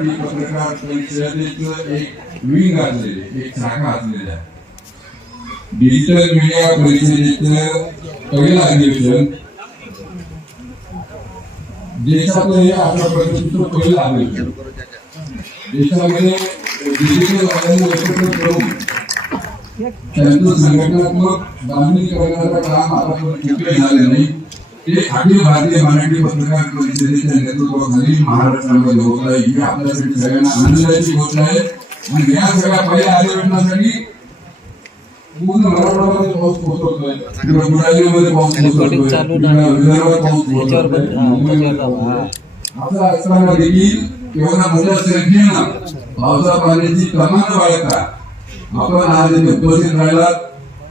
मराठी पत्रकार परिषदेचं एक विंग असलेले एक शाखा असलेल्या डिजिटल मीडिया परिषदेचं पहिलं अधिवेशन देशातलं हे आपल्या परिषदेचं पहिलं अधिवेशन. देशामध्ये डिजिटल वाल्यांना एकत्र करून त्यांचं संघटनात्मक बांधणी करण्याचं काम आतापर्यंत कुठे झाले नाही. ते अखिल भारतीय मराठी पत्रकार परिषदेच्या नेतृत्वाखाली महाराष्ट्रामध्ये होत आहे ही आपल्यासाठी सगळ्यांना आनंदाची गोष्ट आहे. आणि या सगळ्या पहिल्या अधिवेशनासाठी पूर्ण मराठवाड्यामध्ये पाऊस पाऊस विदर्भात पाऊस मुंबईमध्ये. असं असताना देखील मोठ्या संख्येनं पावसा पाण्याची कमान बाळगता आपण आज इथे उपस्थित राहिलात.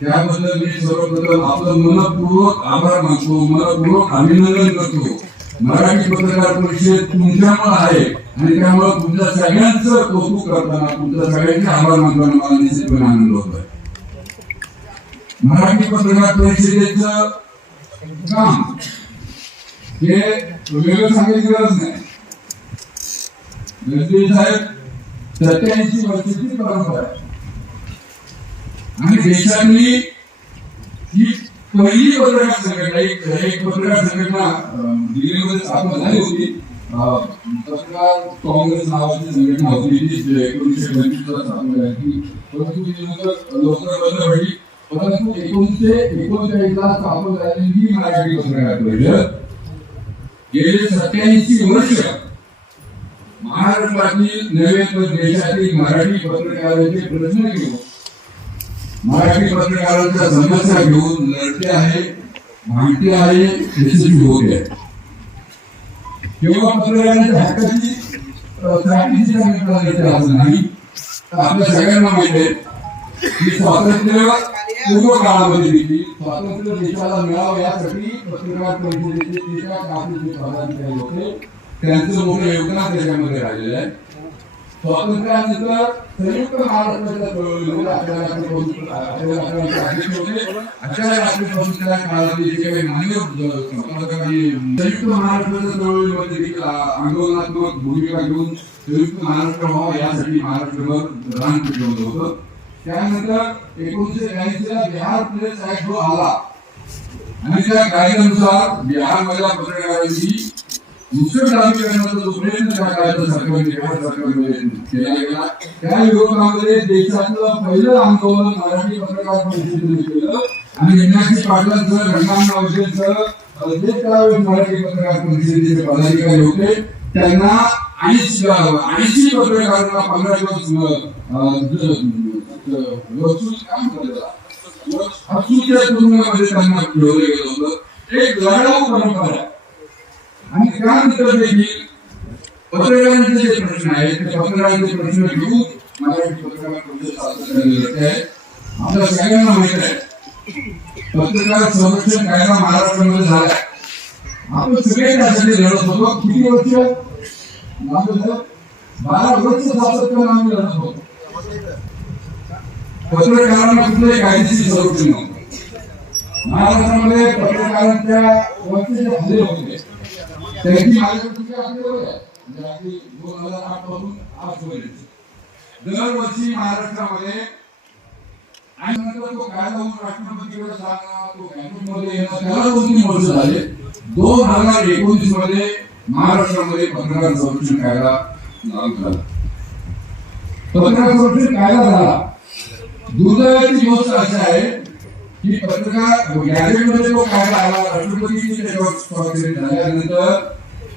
त्याबद्दल मी सर्वप्रथम आपलं मनपूर्वक आभार मानतो. मनपूर्वक अभिनंदन करतो. मराठी पत्रकार परिषद तुमच्यामुळे आहे आणि त्यामुळे तुमच्या सगळ्यांचं कौतुक करताना तुमच्या सगळ्यांचे आभार मानताना मला निश्चितपणे आनंद होत आहे मराठी पत्रकार परिषदेच काम हे वेगळं सांगायची गरज नाही. साहेब सत्याऐंशी वर्षाची परंपरा आहे. आणि देशातली ही पहिली पत्रकार संघटना एक एक पत्रकार संघटना दिल्लीमध्ये स्थापन झाली होती. पत्रकार काँग्रेस नावाची संघटना होती जी एकोणीसशे स्थापन झाली होती. परंतु ती नंतर लवकर बंद पडली. परंतु एकोणीसशे स्थापन झालेली मराठी पत्रकार परिषद गेले सत्याऐंशी वर्ष महाराष्ट्रातील नव्हे तर देशातील मराठी पत्रकारांचे प्रश्न घेऊन मराठी पत्रकारांच्या समस्या घेऊन लढते आहे माहिती आहे यशस्वी होत आहे. केवळ पत्रकारांच्या हक्काची अ, नाही. आपल्या सगळ्यांना माहिती आहे की स्वातंत्र्य पूर्व काळामध्ये दिली. स्वातंत्र्य देशाला मिळावं यासाठी पत्रकार परिषदेचे जे काय होते. त्यांचं मोठं योगदान त्याच्यामध्ये राहिलेलं आहे. स्वातंत्र्यानंतर संयुक्त महाराष्ट्राच्या चळवळीमध्ये आपल्याला अध्यक्ष होते. आचार्य काळातले जे काही मान्यवर संयुक्त महाराष्ट्राच्या चळवळीमध्ये म्हणजे देखील आंदोलनात्मक भूमिका घेऊन संयुक्त महाराष्ट्र व्हावा यासाठी महाराष्ट्रभर रान पेटवलं होतं त्यानंतर एकोणीसशे ब्याऐंशीला बिहार प्रेस ऍक्ट जो आला. आणि त्या कायद्यानुसार बिहारमधल्या पत्रकारांची मुसळधामी करण्याचा जो प्रयत्न त्या काळाच्या सरकारने म्हणजे बिहार सरकारने केला गेला. त्या विरोधामध्ये देशातलं पहिलं आंदोलन मराठी पत्रकार परिषदेने केलं. आणि मीनाक्षी पाटलांचं रंगांना अवशेषचं जे त्यावेळेस मराठी पत्रकार परिषदेचे पदाधिकारी होते त्यांना ऐंशी ऐंशी पत्रकारांना पंधरा दिवस वस्तू काम करायला वसूल हसूच्या तुरुंगामध्ये त्यांना ठेवलं गेलं होतं. एक लढाऊ परंपरा आणि त्यानंतर देखील पत्रकारांचे जे प्रश्न आहेत ते पत्रकारांचे प्रश्न घेऊन मराठी पत्रकार परिषद आहे. आपल्या सगळ्यांना माहीत आहे पत्रकार संरक्षण कायदा महाराष्ट्रामध्ये झाला आपण सगळे त्यासाठी लढत होतो. किती वर्ष? बारा वर्ष? सातत्याने आम्ही लढत होतो. पत्रकारांना कुठलंही कायदेशीर संरक्षण नव्हतं. महाराष्ट्रामध्ये पत्रकारांच्या वरचे जे हल्ले होते त्यांची म्हणजे अगदी दोन हजार आठपासून आजपर्यंत दरवर्षी महाराष्ट्रामध्ये आणि नंतर तो कायदा होऊन राष्ट्रपतीकडे जाणं तो येणं त्याला दोन तीन वर्ष झाले दोन हजार एकोणीसमध्ये महाराष्ट्रामध्ये पत्रकार संरक्षण कायदा लागू झाला पत्रकार संरक्षण कायदा झाला. दुर्दैवाची गोष्ट अशी आहे ही पत्रिका गॅजेटमध्ये जो कायदा आला राष्ट्रपतींनी त्याच्यावर स्वाक्षरी झाल्यानंतर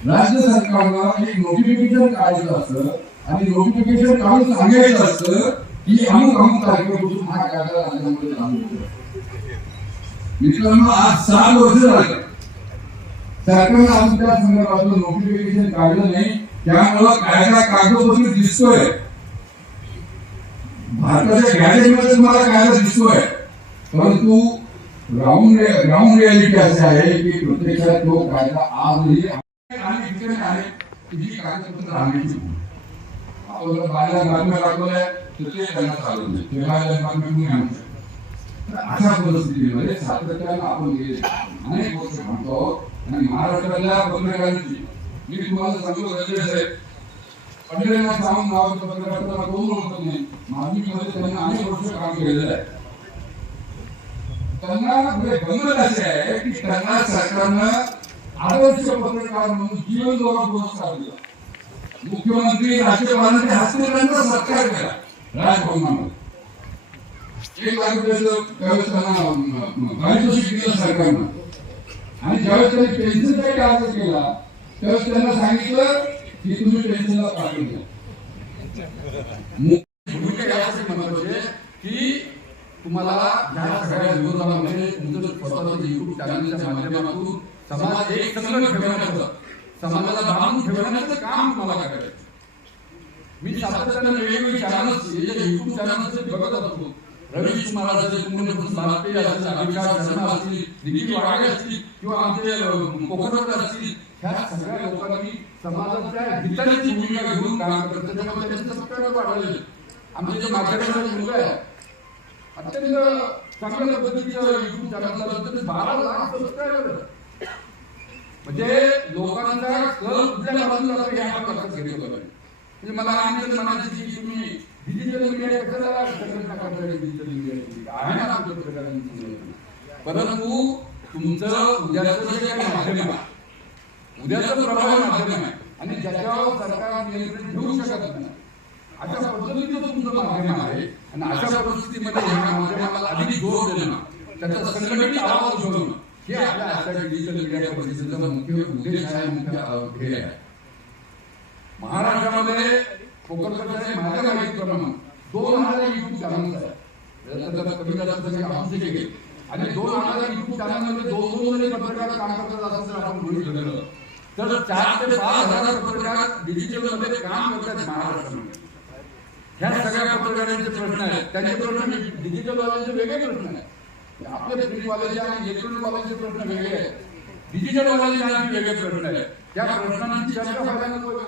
राज्य सरकारला एक नोटिफिकेशन काढायचं असतं. आणि नोटिफिकेशन काढून सांगायचं असतं की अमुक अमुक तारखेपासून हा कायदा राज्यामध्ये लागू होतो मित्रांनो आज सात वर्ष झाले. सरकारनं अजून त्या संदर्भातलं नोटिफिकेशन काढलं नाही. त्यामुळं कायदा कागदोपत्री दिसतोय. भारताच्या गॅजेटमध्ये तुम्हाला कायदा दिसतोय. परंतु ग्राउंड ग्राउंड रियालिटी असे आहे की प्रत्यक्षात तो कायदा आजही शकता. अशा परिस्थितीमध्ये सातत्यानं आपण अनेक म्हणतो आणि महाराष्ट्रातल्या पत्रकारांची, मी तुम्हाला सांगतो कोण ओळखत नाही? अनेक वर्ष काम केलेलं आहे त्यांना म्हणजे गंमत अशी आहे की त्यांना सरकारनं आदर्श पत्रकार म्हणून जीवन दोरा पुरस्कार दिला. मुख्यमंत्री राज्यपालांच्या हस्ते त्यांचा सत्कार केला. राजभवनामध्ये. एक लाख रुपयाचं पारितोषिक दिलं सरकारनं. आणि ज्यावेळेस त्यांनी पेन्शनसाठी अर्ज केला त्यावेळेस त्यांना सांगितलं की तुम्ही पेन्शनला पाठवून द्या भूमिका यासाठी महत्वाची आहे की तुम्हाला ह्या सगळ्या विरोधामध्ये तुमचं स्वतःचं युट्यूब चॅनलच्या माध्यमातून समाज एक संघ ठेवण्याचं समाजाला बांधून ठेवण्याचं काम तुम्हाला करायचं मी सातत्यानं वेगवेगळी चॅनल्स युट्यूब चॅनल्स बघत असतो. रवीश कुमार असेल भारतीय असेल शर्मा असतील निखिल असतील किंवा आमचे कोकणवर असतील ह्या सगळ्या लोकांनी समाजाच्या हिताची भूमिका घेऊन काम करतात. आमचे जे माध्यमाचे मुलं आहे अत्यंत चांगल्या पद्धतीचं युट्यूब चॅनल चालवतं बारा लाख सबस्क्रायबर म्हणजे लोकांचा कल कुठल्या बाजूला जातो हे आपण लक्षात घेतलं म्हणजे मला आनंद म्हणायचे की तुम्ही डिजिटल मीडिया कशाला डिजिटल मीडिया म्हणजे आहे? ना आपल्या प्रकारांची परंतु तुमचं उद्याचं जे काही माध्यम आहे उद्याचं प्रभावी माध्यम आहे आणि ज्याच्यावर सरकार नियंत्रण ठेवू शकत नाही अशा पद्धतीचं तुमचं माध्यम आहे. आणि अशा परिस्थितीमध्ये ह्या माध्यमाला अधिक जोर देणं त्याचा संघटित आवाज उठवणं हे आपल्या आजच्या डिजिटल मीडियाच्या परिस्थितीचा मुख्य उद्देश आहे मुख्य अ, आहे. महाराष्ट्रामध्ये कोकणकडे माझ्या माहितीप्रमाणे दोन हजार युट्यूब चॅनल आहेत. कमी जास्त संख्या आमची आणि दोन हजार युट्यूब चॅनलमध्ये दोन दोन जरी पत्रकार काम करतात असं जर आपण गृहित धरलं तर चार ते पाच हजार पत्रकार डिजिटलमध्ये काम करतात महाराष्ट्रामध्ये. ह्या सगळ्या पत्रकारांचे प्रश्न आहेत. त्यांचे प्रश्न डिजिटल वाल्यांचे वेगळे प्रश्न आहेत. आपले प्रिंट वाल्याचे आणि इलेक्ट्रॉनिक वाल्यांचे प्रश्न वेगळे आहेत. डिजिटल वाल्यांचे आणखी वेगळे प्रश्न आहेत. त्या प्रश्नांची चर्चा व्हायला नको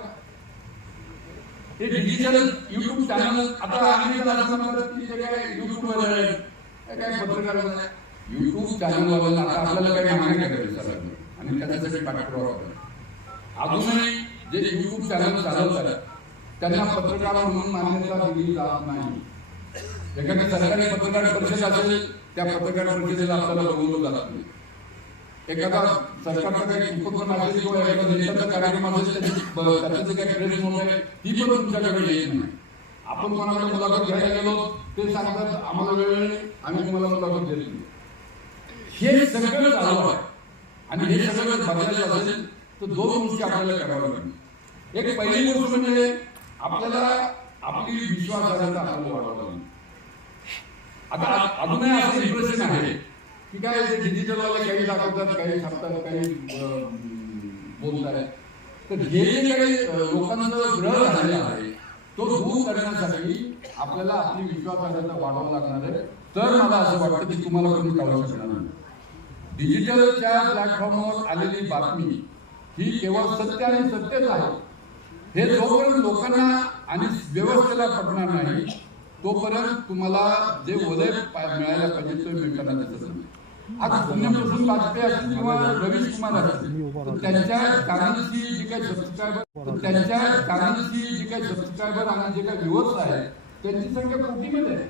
हे डिजिटल युट्यूब चॅनल आता आम्ही असं म्हणतात की ते काय युट्यूबवर आहे हे काय पत्रकार आहे. युट्यूब चॅनलवाल्यांना आता आपल्याला काही मागणी करायची सर. आणि त्याच्यासाठी पाठपुरावा करा अजूनही जे युट्यूब चॅनल चालवतात त्यांना पत्रकार म्हणून मान्यता दिली जात नाही. एखादी सरकारी पत्रकार परिषद असेल त्या पत्रकार परिषदेला आपल्याला बोलवलं जात नाही. एखादा सरकारचा काही उपक्रम असेल किंवा एखादा नेत्याचा कार्यक्रम असेल त्याची त्याचं जे काही प्रेस नोट आहे ती पण तुमच्याकडे येत नाही. आपण कोणाकडे मुलाखत घ्यायला गेलो ते सांगतात आम्हाला वेळ नाही आम्ही तुम्हाला मुलाखत दिली हे सगळं चालू आहे आणि हे सगळं बदलायचं असेल तर दोन गोष्टी आपल्याला कराव्या लागतील. एक पहिली गोष्ट म्हणजे आपल्याला आपली विश्वासार्हता आपल्याला वाढवावी लागेल आता अजूनही असं इम्प्रेशन आहे की काय ते डिजिटल वाले काही दाखवतात काही छापतात काही बोलतात तर हे जे काही लोकांचं ग्रह झालेला आहे तो दूर करण्यासाठी आपल्याला आपली विश्वासार्हता वाढवावं लागणार आहे. तर मला असं वाटतं की तुम्हाला कोणी कळू शकणार नाही डिजिटलच्या प्लॅटफॉर्मवर आलेली बातमी ही केवळ सत्य आणि सत्यच आहे. हे जोपर्यंत लोकांना आणि व्यवस्थेला पटणार नाही तोपर्यंत तुम्हाला जे वलय मिळायला पाहिजे तो मिळताना दिसत नाही. आज पुण्यापासून वाजपेयी असतील किंवा रवीश कुमार असतील त्यांच्या चॅनलची जी काही सबस्क्रायबर त्यांच्या चॅनलची जी काही सबस्क्रायबर आणि जे काही व्ह्युअर्स आहेत त्यांची संख्या कोटीमध्ये आहे.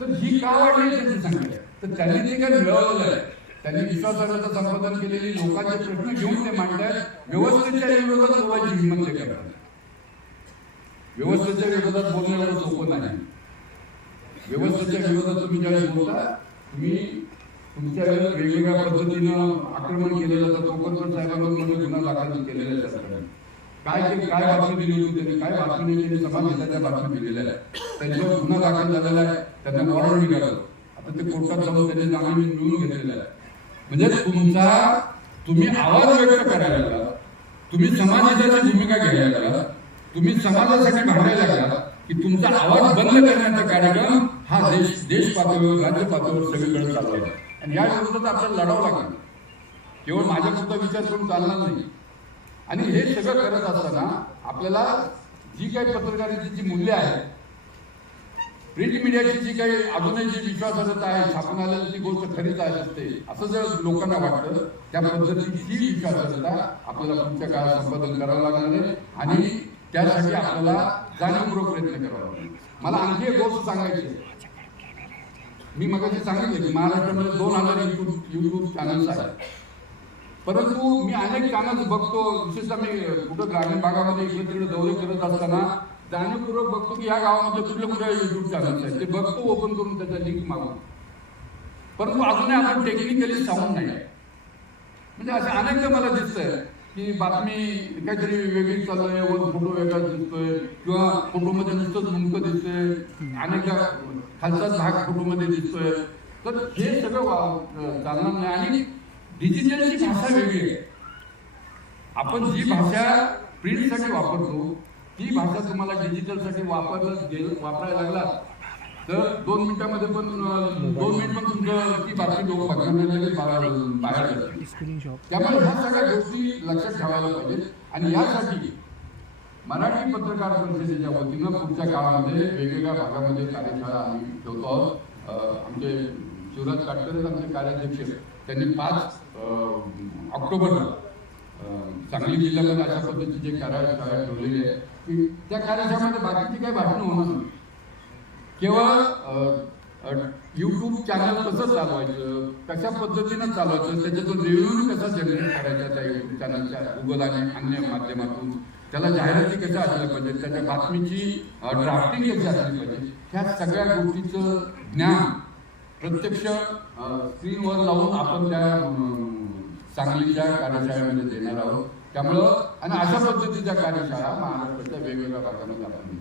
तर ही का वाढली त्यांची संख्या? तर त्यांनी जे काही मिळवलेलं आहे त्यांनी विश्वासार्हता संपादन केलेली लोकांचे प्रश्न घेऊन ते मांडतात व्यवस्थेच्या विरोधात बोलायची हिंमत ते करतात व्यवस्थेच्या विरोधात बोलणं एवढं सोपं नाही. व्यवस्थेच्या विरोधात तुम्ही ज्यावेळेस बोलता तुम्ही तुमच्या वेगवेगळ्या पद्धतीनं आक्रमण केलं जातं कोकणकर साहेबांवर म्हणजे गुन्हा दाखल केलेला आहे सगळ्यांनी काय ते काय बातमी दिली होती त्यांनी? काय बातमी नाही केली समाज हिताच्या बातमी दिलेल्या आहे त्यांच्यावर गुन्हा दाखल झालेला आहे. त्यांना वॉरंट निघालं आता ते कोर्टात जाऊन त्यांनी जामीन मिळवून घेतलेला आहे. म्हणजे तुमचा तुम्ही आवाज व्यक्त करायला लागला. तुम्ही समाजाची भूमिका घ्यायला लागला. तुम्ही समाजासाठी भांडायला लागला की तुमचा आवाज बंद करण्याचा कार्यक्रम हा देश देश पातळीवर राज्य पातळीवर सगळीकडे चालू आहे. आणि या विरोधात आपल्याला लढावं लागेल. केवळ माझ्यापुरता विचार करून चालणार नाही. आणि हे सगळं करत असताना आपल्याला जी काही पत्रकारितेची मूल्य आहे प्रिंट मीडियाची जी काही अजूनही जी विश्वासार्हता आहे छापून आलेली ती गोष्ट खरीच आहे असते असं जर लोकांना वाटतं त्या पद्धतीची विश्वासार्हता आपल्याला पुढच्या काळात संपादन करावं लागणार आहे आणि त्यासाठी आपल्याला जाणीवपूर्वक प्रयत्न करावा लागेल मला आणखी एक गोष्ट सांगायची मी मगाशी सांगितलं की महाराष्ट्रामध्ये दोन हजार युट्यूब युट्यूब चॅनल्स आहेत. परंतु मी अनेक चॅनल्स बघतो. विशेषतः मी कुठं ग्रामीण भागामध्ये इकडे तिकडे दौरे करत असताना जाणीवपूर्वक बघतो की या गावामध्ये कुठले कुठे युट्यूब चॅनल्स आहेत. ते बघतो ओपन करून त्याचा लिंक मागून. परंतु अजूनही आपण टेक्निकली साऊंड नाही आहे. म्हणजे असं अनेकदा मला दिसतंय की बातमी काहीतरी वेगळी चालू आहे वर फोटो वेगळा दिसतोय किंवा फोटोमध्ये नुसतंच मुंक दिसतंय अनेकदा खालचाच भाग फोटोमध्ये दिसतोय. तर हे सगळं वा- चालणार नाही. आणि डिजिटलची भाषा वेगळी आहे. आपण जी भाषा प्रिंटसाठी वापरतो ती भाषा तुम्हाला डिजिटलसाठी वापरलं गेलं वापरायला लागला. तर दोन मिनिटामध्ये पण दोन मिनिट पण तुमचं ती बातमी लोक बघण्यासाठी बाहेर त्यामुळे ह्या सगळ्या गोष्टी लक्षात ठेवायला पाहिजे. आणि यासाठी मराठी पत्रकार संस्थेच्या वतीनं पुढच्या काळामध्ये वेगवेगळ्या भागामध्ये कार्यशाळा आम्ही ठेवतो आहोत. आमचे शिवराज काटकर आमचे कार्याध्यक्ष त्यांनी पाच ऑक्टोबरला सांगली जिल्ह्यामध्ये अशा पद्धतीची कार्यशाळा ठेवलेली आहे की त्या कार्यशाळेमध्ये बाकीची काही भाषणं होणार नाही. केवळ युट्यूब चॅनल कसं चालवायचं कशा पद्धतीनं चालवायचं त्याच्यातून रेव्ह्यू कसा जनरेट करायचा त्या युट्यूब चॅनलच्या गुगल आणि अन्य माध्यमातून त्याला जाहिराती कशा असल्या पाहिजे त्याच्या बातमीची ड्राफ्टिंग कशी असली पाहिजे ह्या सगळ्या गोष्टीचं ज्ञान प्रत्यक्ष स्क्रीनवर लावून आपण त्या सांगलीच्या कार्यशाळेमध्ये देणार आहोत. त्यामुळं आणि अशा पद्धतीच्या कार्यशाळा महाराष्ट्राच्या वेगवेगळ्या भागामध्ये आपण